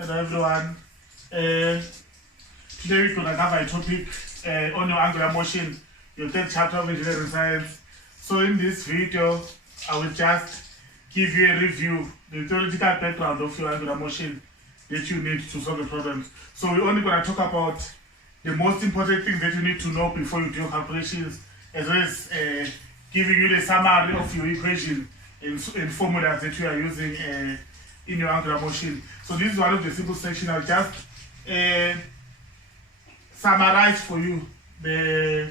Hello everyone. Today we're going to cover a topic on your angular motion, your third chapter of engineering science. So in this video, I will just give you a review, the theoretical background of your angular motion that you need to solve the problems. So we're only going to talk about the most important things that you need to know before you do your calculations, as well as giving you the summary of your equation and formulas that you are using in your angular motion. So this is one of the simple sections. I'll just summarize for you the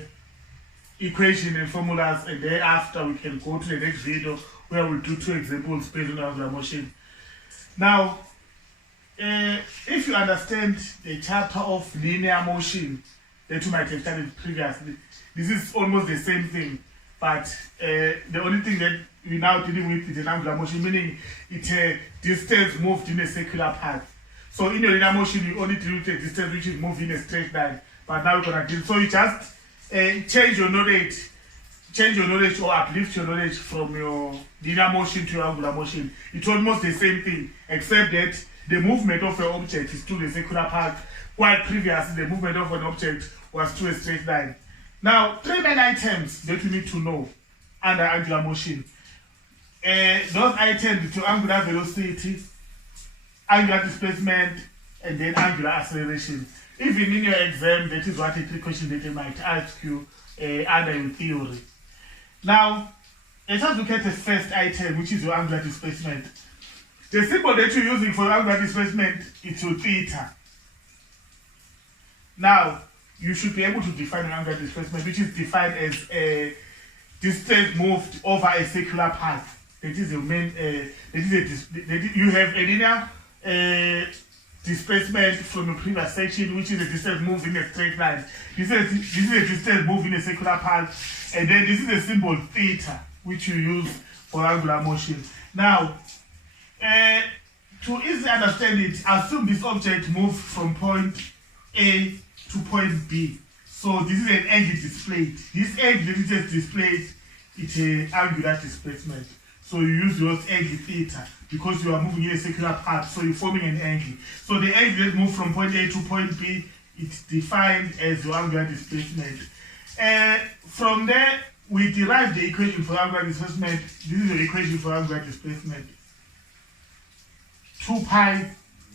equation and formulas, and thereafter we can go to the next video where we'll do 2 examples based on angular motion. Now, if you understand the chapter of linear motion that you might have studied previously, this is almost the same thing, but the only thing that we're now dealing with is an angular motion, meaning it's a distance moved in a circular path. So in your linear motion, you only deal with a distance which is moved in a straight line, but now we're going to deal. So you just change your knowledge or uplift your knowledge from your linear motion to your angular motion. It's almost the same thing, except that the movement of an object is through the circular path, while previously the movement of an object was through a straight line. Now, 3 main items that you need to know under angular motion. Those items to angular velocity, angular displacement, and then angular acceleration. Even in your exam, that is what a 3 question that they might ask you under your theory. Now, let's just look at the first item, which is your angular displacement. The symbol that you're using for angular displacement is your theta. Now, you should be able to define an angular displacement, which is defined as a distance moved over a circular path. That is the main. You have a linear displacement from the previous section, which is a distance moved in a straight line. This is a distance moved in a circular path, and then this is the symbol theta, which you use for angular motion. Now, to easily understand it, assume this object moved from point A to point B. So this is an angle displayed. This angle that is just displayed, it's an angular displacement. So you use your angle theta because you are moving in a circular path, so you're forming an angle. So the angle that moves from point A to point B, it's defined as your angular displacement. From there, we derive the equation for angular displacement. This is the equation for angular displacement. 2 pi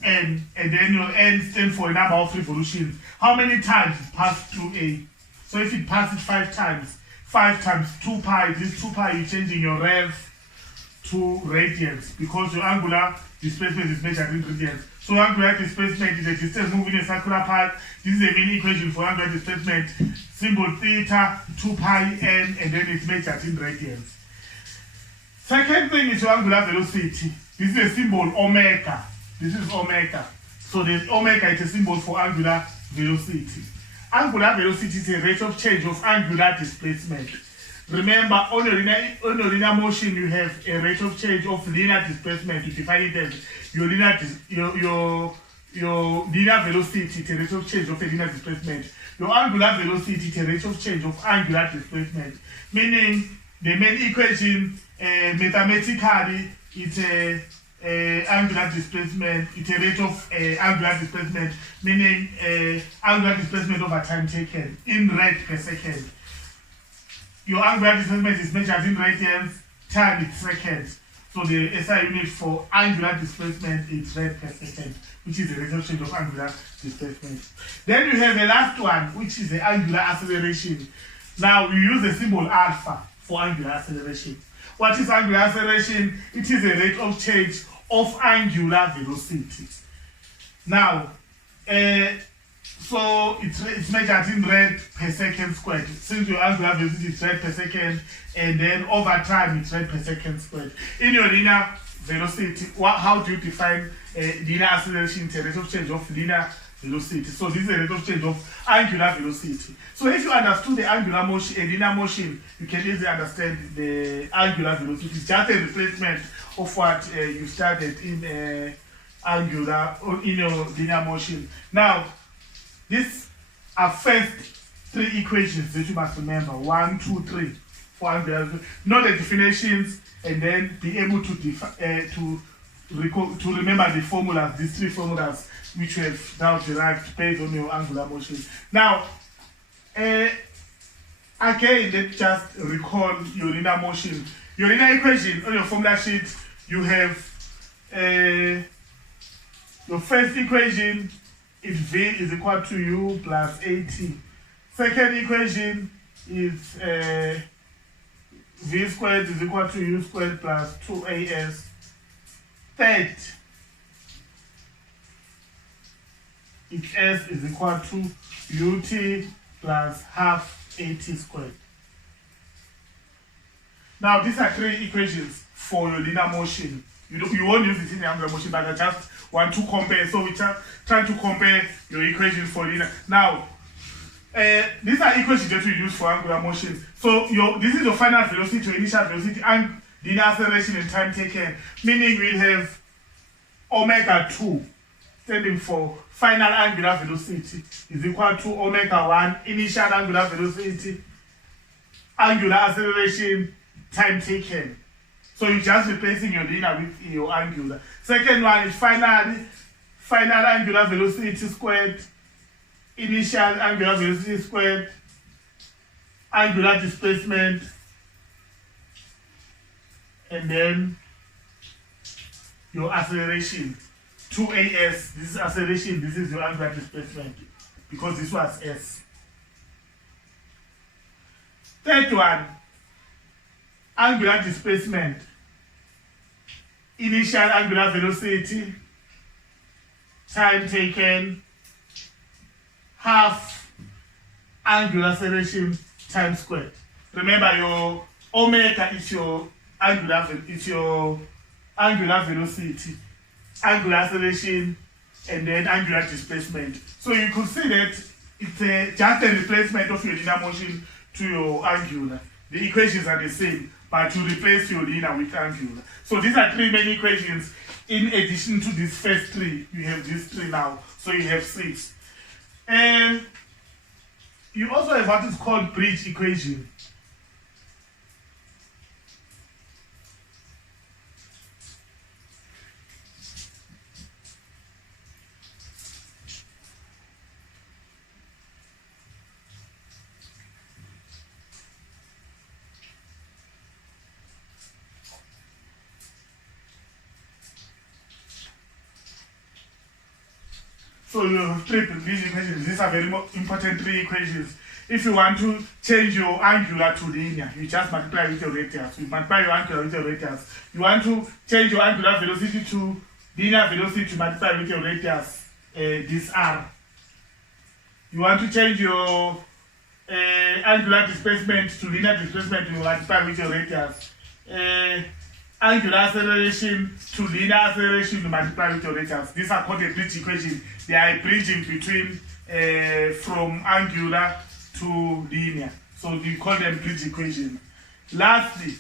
n, and then your n stands for a number of revolutions. How many times it passed through A? So if it passes 5 times, 5 times 2 pi, this 2 pi you're changing your rev to radians because your angular displacement is measured in radians. So angular displacement is a distance moving a circular path. This is the main equation for angular displacement. Symbol theta, 2 pi n, and then it's measured in radians. Second thing is your angular velocity. This is a symbol omega. This is omega. So the omega is a symbol for angular velocity. Angular velocity is a rate of change of angular displacement. Remember, on your linear motion, you have a rate of change of linear displacement. You define it as your linear velocity is a rate of change of a linear displacement. Your angular velocity is a rate of change of angular displacement. Meaning, the main equation mathematically it's a angular displacement. It's a rate of angular displacement, meaning angular displacement over time taken in rad per second. Your angular displacement is measured in radians, time is seconds. So the SI unit for angular displacement is rad per second, which is the rate of change of angular displacement. Then you have a last one, which is the angular acceleration. Now we use the symbol alpha for angular acceleration. What is angular acceleration? It is a rate of change of angular velocity. Now, so it's measured in rad per second squared. Since your angular velocity is rad per second, and then over time it's rad per second squared. In your linear velocity, how do you define linear acceleration? It's a rate of change of linear velocity. So this is a rate of change of angular velocity. So if you understood the angular motion, linear motion, you can easily understand the angular velocity. It's just a replacement of what you studied in angular or in your linear motion. Now, these are first 3 equations that you must remember. 1, 2, 3 for angular. Know the definitions and then be able to to remember the formulas, these three formulas which we have now derived based on your angular motion. Now, again, let's just recall your linear motion. Your linear equation on your formula sheet, you have your first equation is V is equal to U plus AT. Second equation is V squared is equal to U squared plus 2AS. Third, S is equal to UT plus half AT squared. Now, these are three equations for your linear motion. You won't use it in the angular motion, but I just want to compare. So we try to compare your equations for linear. Now, these are equations that we use for angular motion. So this is your final velocity, your initial velocity, and linear acceleration and time taken. Meaning we'll have omega 2 standing for final angular velocity is equal to omega 1 initial angular velocity, angular acceleration, time taken. So you're just replacing your linear with your angular. Second one is final angular velocity squared, initial angular velocity squared, angular displacement, and then your acceleration. 2AS, this is acceleration, this is your angular displacement, because this was S. Third one, angular displacement, initial angular velocity, time taken, half angular acceleration, time squared. Remember, your omega is your angular velocity, angular acceleration, and then angular displacement. So you could see that it's just a replacement of your linear motion to your angular. The equations are the same, but you replace your linear with angular. So these are three main equations. In addition to these first three, you have these three now. So you have 6. And you also have what is called bridge equation. So you have three bridge equations. These are very important three equations. If you want to change your angular to linear, you just multiply with your radius. You multiply your angular with your radius. You want to change your angular velocity to linear velocity, to multiply with your radius, this R. You want to change your angular displacement to linear displacement, you multiply with your radius. Angular acceleration to linear acceleration, you multiply with your radius. These are called a bridge equation. They are bridging between from angular to linear. So we call them bridge equation. Lastly,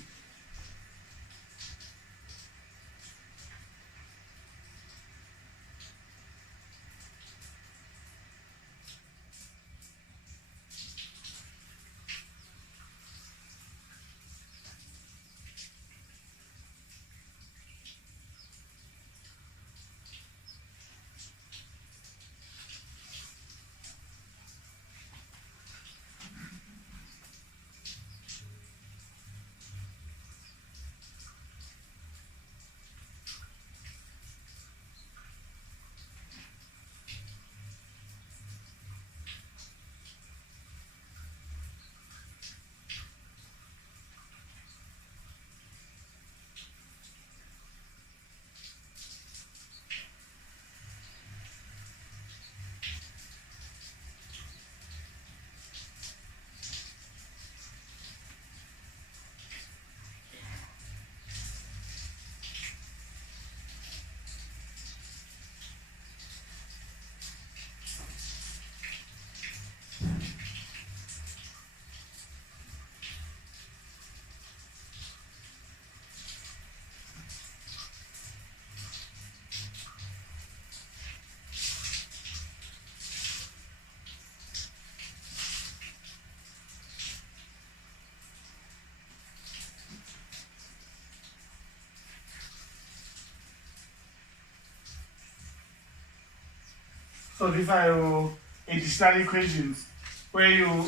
So these are your additional equations where your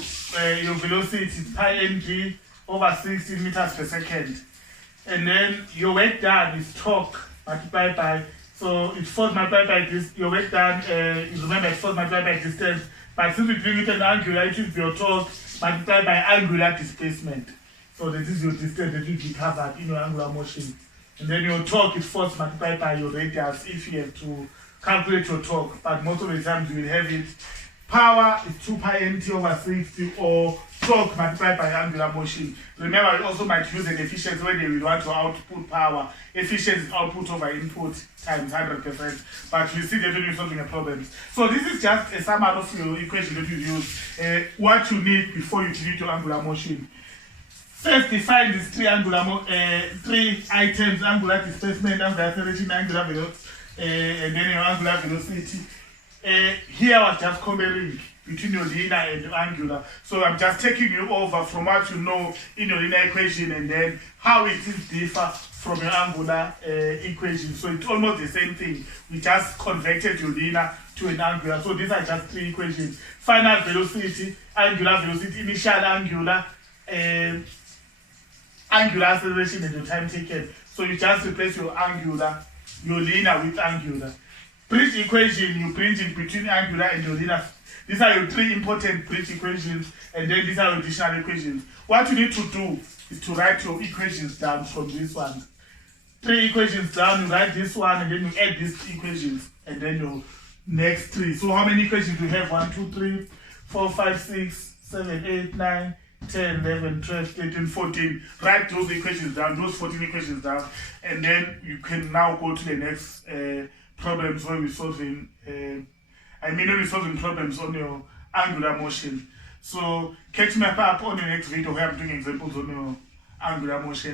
velocity is pi mg over 16 meters per second. And then your work done is torque multiplied by, so it's force multiplied by this, your work done, remember it's force multiplied by distance, but since we bring it an angular, it is your torque multiplied by angular displacement. So this is your distance that will be covered in your angular motion. And then your torque is force multiplied by your radius if you have to calculate your torque, but most of the times you will have it. Power is 2 pi nt over 60 or torque multiplied by angular motion. Remember, we also might use an efficiency when they will want to output power. Efficiency is output over input times 100%. But you see that when you're solving a problem. So this is just a summary of your equation that you use. What you need before you delete your angular motion. First, define these three items: angular displacement, angular acceleration, angular velocity, and then your angular velocity. Here I was just comparing between your linear and your angular. So I'm just taking you over from what you know in your linear equation and then how it is differ from your angular equation. So it's almost the same thing. We just converted your linear to an angular. So these are just three equations: final velocity, angular velocity, initial angular, angular acceleration, and your time taken. So you just replace your angular, your linear with angular. Bridge equation, you bridge in between angular and your linear. These are your three important bridge equations, and then these are your additional equations. What you need to do is to write your equations down from this one. Three equations down, you write this one, and then you add these equations, and then your next three. So how many equations do you have? 1, 2, 3, 4, 5, 6, 7, 8, 9, 10, 11, 12, 13, 14. Write those equations down, those 14 equations down, and then you can now go to the next problems where we're solving, when we're solving problems on your angular motion. So catch me up on the next video where I'm doing examples on your angular motion.